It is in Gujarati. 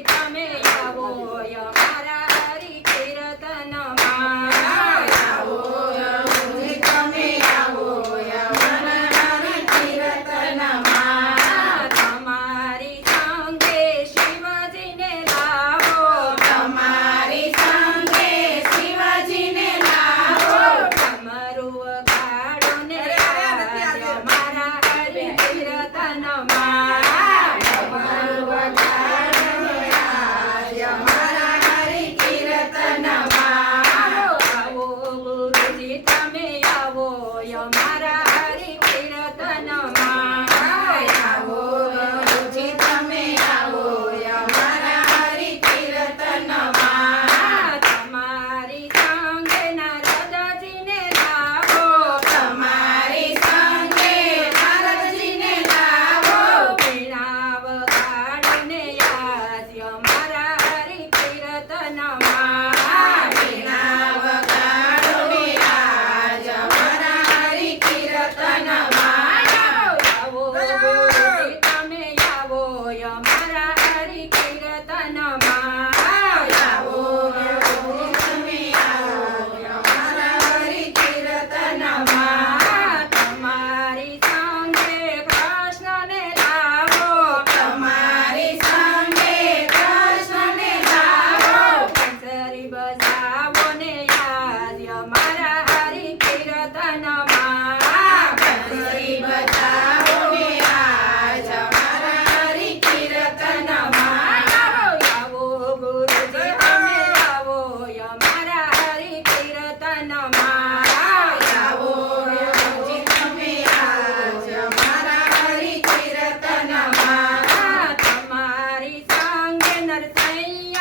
તમે આવો અમારા હરિ કીર્તનમાં આવો ગુરુજી તમે આવો અમારા હરિ કીર્તનમાં તમારી સંગે શિવજીને લાવો તમારી સંગે શિવજીને લાવો તમારું વગાડો ને અમારા હરિ કીર્તનમાં તમારું વગાડો આજ અમારા હરિ કીર્તનમાં આવો ગુરુજી તમે આવો અમારા હરિ કીર્તનમાં આવો ગુરુજી તમે આવો અમારા હરિ કીર્તનમાં તમારી સંગે નારદજીને લાવો તમારી સંગે નારદજીને લાવો વીણા વગાડીને યાદ અમારા હરિ કીર્તનમાં વીણા વગાડો ને આજ અમારા હરિ કીર્તનમાં આવો ગુરુજી તમે આવો અમારા હરિ કીર્તનમાં આવો ગુરુજી તમે આવો અમારા હરિ કીર્તનમાં તમારી સંગે કૃષ્ણને લાવો તમારી સંગે કૃષ્ણને લાવો કંસરી બજાવો ને યાદ અમારા હરિ કીર્તનમાં બંસરી બજાવો ને આજ અમારા હરિ કીર્તનમાં આવો ગુરુજી તમે આવો અમારા હરિ કીર્તનમાં આવો ગુરુજી તમે આજ અમારા હરિ કીર્તનમાં તમારી સંગે નરસૈયા